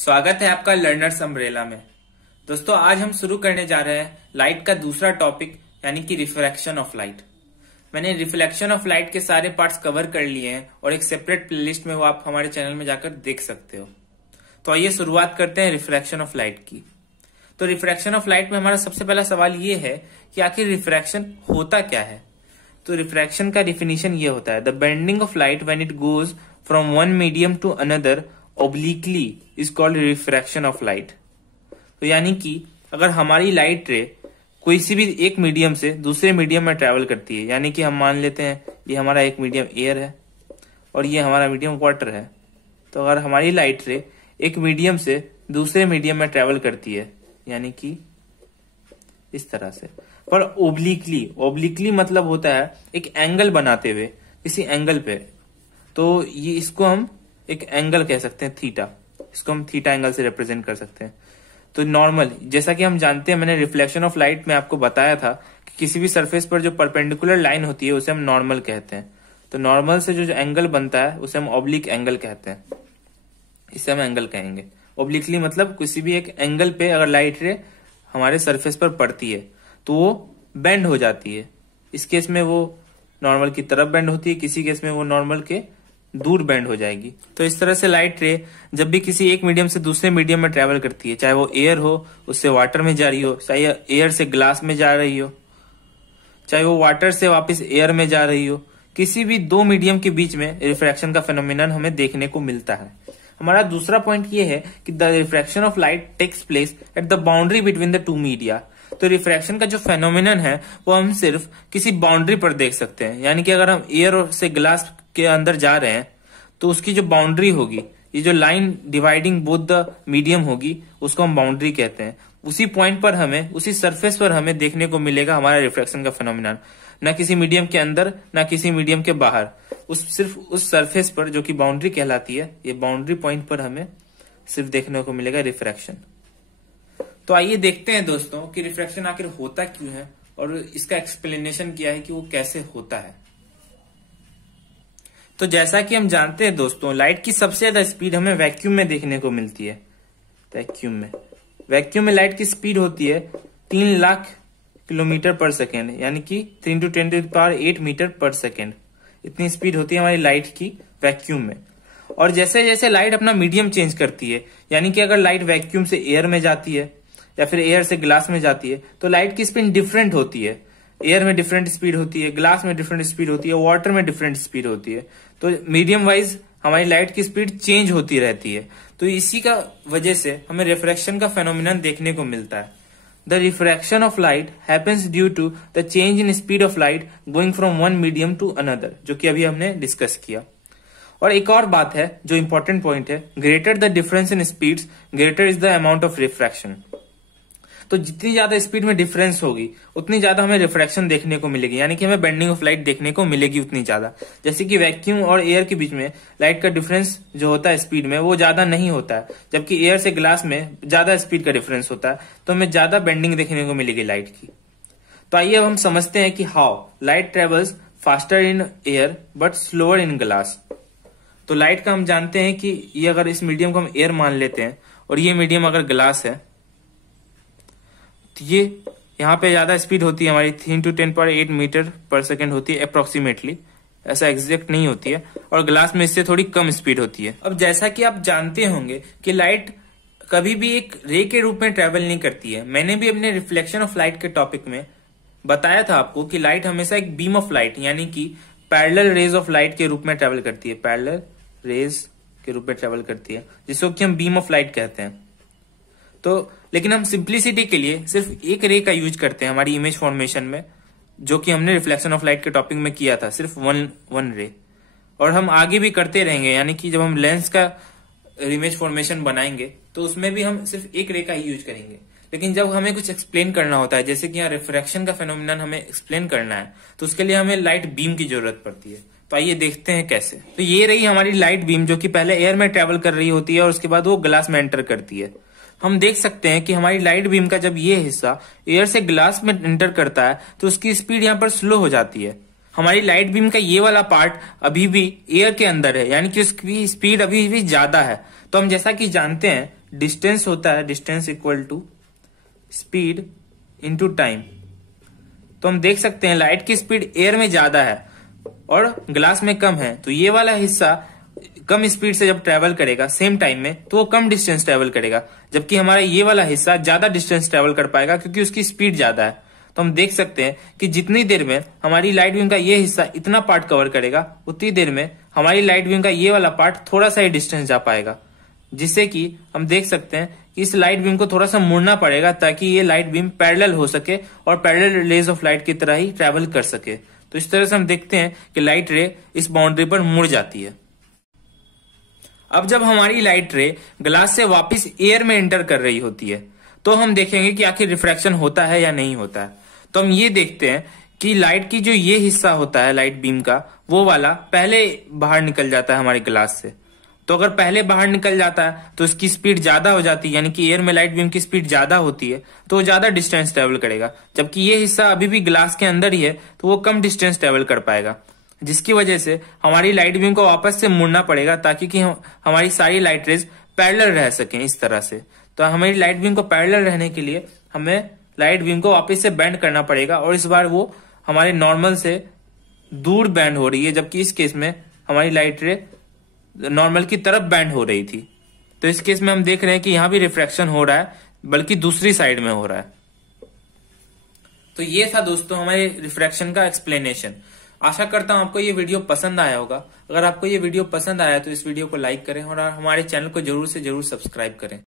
स्वागत है आपका लर्नर्स अम्ब्रेला में। दोस्तों, आज हम शुरू करने जा रहे हैं लाइट का दूसरा टॉपिक यानी कि रिफ्रैक्शन ऑफ लाइट। मैंने रिफ्लेक्शन ऑफ लाइट के सारे पार्ट्स कवर कर लिए हैं और एक सेपरेट प्लेलिस्ट में वो आप हमारे चैनल में जाकर देख सकते हो। तो आइए शुरुआत करते हैं रिफ्रैक्शन ऑफ लाइट की। तो रिफ्रैक्शन ऑफ लाइट में हमारा सबसे पहला सवाल ये है कि आखिर रिफ्रैक्शन होता क्या है। तो रिफ्रैक्शन का डिफिनीशन ये होता है, the bending of light when it goes from one medium to another obliquely is called refraction of light। तो यानी कि अगर हमारी लाइट रे कोई सी भी एक मीडियम से दूसरे मीडियम में ट्रेवल करती है, यानी कि हम मान लेते हैं ये हमारा एक मीडियम एयर है और ये हमारा मीडियम वाटर है। तो अगर हमारी लाइट रे एक मीडियम से दूसरे मीडियम में ट्रेवल करती है, यानी कि इस तरह से, पर ओब्लिकली मतलब होता है एक एंगल बनाते हुए किसी एंगल पे। तो ये इसको हम एक एंगल कह सकते हैं, थीटा। इसको हम थीटा एंगल से रिप्रेजेंट कर सकते हैं। तो नॉर्मल, जैसा कि हम जानते हैं, मैंने रिफ्लेक्शन ऑफ लाइट में आपको बताया था कि किसी भी सरफेस पर जो परपेंडिकुलर लाइन होती है उसे हम नॉर्मल कहते हैं। तो नॉर्मल से जो एंगल बनता है उसे हम ऑब्लिक एंगल कहते हैं। इसे हम एंगल कहेंगे। ऑब्लिकली मतलब किसी भी एक एंगल पे अगर लाइट रे हमारे सरफेस पर पड़ती है तो वो बेंड हो जाती है। इस केस में वो नॉर्मल की तरफ बेंड होती है, किसी केस में वो नॉर्मल के दूर बेंड हो जाएगी। तो इस तरह से लाइट रे जब भी किसी एक मीडियम से दूसरे मीडियम में ट्रेवल करती है, चाहे वो एयर हो उससे वाटर में जा रही हो, चाहे एयर से ग्लास में जा रही हो, चाहे वो वाटर से वापस एयर में जा रही हो, किसी भी दो मीडियम के बीच में रिफ्रैक्शन का फेनोमेनन हमें देखने को मिलता है। हमारा दूसरा पॉइंट ये है कि the refraction of light takes place at the boundary between the two media. तो रिफ्रैक्शन का जो फेनोमेनन है वो हम सिर्फ किसी बाउंड्री पर देख सकते हैं। यानी कि अगर हम एयर से ग्लास के अंदर जा रहे हैं तो उसकी जो बाउंड्री होगी, ये जो line dividing both the medium होगी, उसको हम बाउंड्री कहते हैं। उसी पॉइंट पर हमें, उसी सरफेस पर हमें देखने को मिलेगा हमारा रिफ्रैक्शन का फेनोमेनन। ना किसी मीडियम के अंदर ना किसी मीडियम के बाहर, सिर्फ उस सरफेस पर जो कि बाउंड्री कहलाती है, ये बाउंड्री पॉइंट पर हमें सिर्फ देखने को मिलेगा रिफ्रैक्शन। तो आइए देखते हैं दोस्तों कि रिफ्रैक्शन आखिर होता क्यों है और इसका एक्सप्लेनेशन क्या है कि वो कैसे होता है। तो जैसा कि हम जानते हैं दोस्तों, लाइट की सबसे ज्यादा स्पीड हमें वैक्यूम में देखने को मिलती है। वैक्यूम में लाइट की स्पीड होती है 3 लाख किलोमीटर पर सेकेंड, यानी कि 3 × 10⁸ मीटर पर सेकेंड। इतनी स्पीड होती है हमारी लाइट की वैक्यूम में। और जैसे जैसे लाइट अपना मीडियम चेंज करती है, यानी कि अगर लाइट वैक्यूम से एयर में जाती है या फिर एयर से ग्लास में जाती है, तो लाइट की स्पीड डिफरेंट होती है। एयर में डिफरेंट स्पीड होती है, ग्लास में डिफरेंट स्पीड होती है, वाटर में डिफरेंट स्पीड होती है। तो मीडियम वाइज हमारी लाइट की स्पीड चेंज होती रहती है। तो इसी का वजह से हमें रिफ्रैक्शन का फेनोमेनन देखने को मिलता है। The refraction of light happens due to the change in speed of light going from one medium to another, जो कि अभी हमने डिस्कस किया। और एक और बात है जो इंपॉर्टेंट पॉइंट है, greater the difference in speeds greater is the amount of refraction. तो जितनी ज्यादा स्पीड में डिफरेंस होगी उतनी ज्यादा हमें रिफ्रैक्शन देखने को मिलेगी, यानी कि हमें बेंडिंग ऑफ लाइट देखने को मिलेगी उतनी ज्यादा। जैसे कि वैक्यूम और एयर के बीच में लाइट का डिफरेंस जो होता है स्पीड में, वो ज्यादा नहीं होता है, जबकि एयर से ग्लास में ज्यादा स्पीड का डिफरेंस होता है, तो हमें ज्यादा बेंडिंग देखने को मिलेगी लाइट की। तो आइए अब हम समझते हैं कि how light travels faster in air but slower in glass. तो लाइट का हम जानते हैं कि ये, अगर इस मीडियम को हम एयर मान लेते हैं और ये मीडियम अगर ग्लास है, ये यहाँ पे ज्यादा स्पीड होती है हमारी 3 × 10⁸ मीटर पर सेकेंड होती है अप्रोक्सीमेटली, ऐसा एग्जैक्ट नहीं होती है, और ग्लास में इससे थोड़ी कम स्पीड होती है। अब जैसा कि आप जानते होंगे कि लाइट कभी भी एक रे के रूप में ट्रेवल नहीं करती है। मैंने भी अपने रिफ्लेक्शन ऑफ लाइट के टॉपिक में बताया था आपको कि लाइट हमेशा एक बीम ऑफ लाइट यानी कि पैरेलल रेज ऑफ लाइट के रूप में ट्रेवल करती है, पैरेलल रेज के रूप में ट्रेवल करती है, जिसको कि हम बीम ऑफ लाइट कहते हैं। तो लेकिन हम सिंप्लिसिटी के लिए सिर्फ एक रे का यूज करते हैं हमारी इमेज फॉर्मेशन में, जो कि हमने रिफ्लेक्शन ऑफ लाइट के टॉपिक में किया था, सिर्फ वन रे। और हम आगे भी करते रहेंगे, यानी कि जब हम लेंस का इमेज फॉर्मेशन बनाएंगे तो उसमें भी हम सिर्फ एक रे का ही यूज करेंगे। लेकिन जब हमें कुछ एक्सप्लेन करना होता है, जैसे कि यहाँ रिफ्रैक्शन का फेनोमेनन हमें एक्सप्लेन करना है, तो उसके लिए हमें लाइट बीम की जरूरत पड़ती है। तो आइए देखते हैं कैसे। तो ये रही हमारी लाइट बीम, जो कि पहले एयर में ट्रेवल कर रही होती है और उसके बाद वो ग्लास में एंटर करती है। हम देख सकते हैं कि हमारी लाइट बीम का जब ये हिस्सा एयर से ग्लास में एंटर करता है तो उसकी स्पीड यहाँ पर स्लो हो जाती है। हमारी लाइट बीम का ये वाला पार्ट अभी भी एयर के अंदर है, यानी कि उसकी स्पीड अभी भी ज्यादा है। तो हम जैसा कि जानते हैं डिस्टेंस होता है, distance equal to speed into time. तो हम देख सकते हैं लाइट की स्पीड एयर में ज्यादा है और ग्लास में कम है, तो ये वाला हिस्सा कम स्पीड से जब ट्रेवल करेगा सेम टाइम में तो वो कम डिस्टेंस ट्रेवल करेगा, जबकि हमारा ये वाला हिस्सा ज्यादा डिस्टेंस ट्रेवल कर पाएगा क्योंकि उसकी स्पीड ज्यादा है। तो हम देख सकते हैं कि जितनी देर में हमारी लाइट बीम का ये हिस्सा इतना पार्ट कवर करेगा, उतनी देर में हमारी लाइट बीम का ये वाला पार्ट थोड़ा सा ही डिस्टेंस जा पाएगा, जिससे कि हम देख सकते हैं कि इस लाइट बीम को थोड़ा सा मुड़ना पड़ेगा ताकि ये लाइट बीम पैरेलल हो सके और पैरेलल रेज ऑफ लाइट की तरह ही ट्रेवल कर सके। तो इस तरह से हम देखते हैं कि लाइट रे इस बाउंड्री पर मुड़ जाती है। अब जब हमारी लाइट रे ग्लास से वापस एयर में एंटर कर रही होती है तो हम देखेंगे कि आखिर रिफ्रैक्शन होता है या नहीं होता है। तो हम ये देखते हैं कि लाइट की जो ये हिस्सा होता है लाइट बीम का, वो वाला पहले बाहर निकल जाता है हमारे ग्लास से। तो अगर पहले बाहर निकल जाता है तो उसकी स्पीड ज्यादा हो जाती है, यानी कि एयर में लाइट बीम की स्पीड ज्यादा होती है तो वो ज्यादा डिस्टेंस ट्रेवल करेगा, जबकि ये हिस्सा अभी भी ग्लास के अंदर ही है तो वो कम डिस्टेंस ट्रेवल कर पाएगा, जिसकी वजह से हमारी लाइट बीम को वापस से मुड़ना पड़ेगा ताकि कि हमारी सारी लाइट रेज पैरेलल रह सकें इस तरह से। तो हमारी लाइट बीम को पैरेलल रहने के लिए हमें लाइट बीम को वापस से बेंड करना पड़ेगा और इस बार वो हमारे नॉर्मल से दूर बेंड हो रही है, जबकि इस केस में हमारी लाइट रे नॉर्मल की तरफ बेंड हो रही थी। तो इस केस में हम देख रहे हैं कि यहां भी रिफ्रैक्शन हो रहा है, बल्कि दूसरी साइड में हो रहा है। तो ये था दोस्तों हमारे रिफ्रैक्शन का एक्सप्लेनेशन। आशा करता हूं आपको ये वीडियो पसंद आया होगा। अगर आपको ये वीडियो पसंद आया तो इस वीडियो को लाइक करें और हमारे चैनल को जरूर से जरूर सब्सक्राइब करें।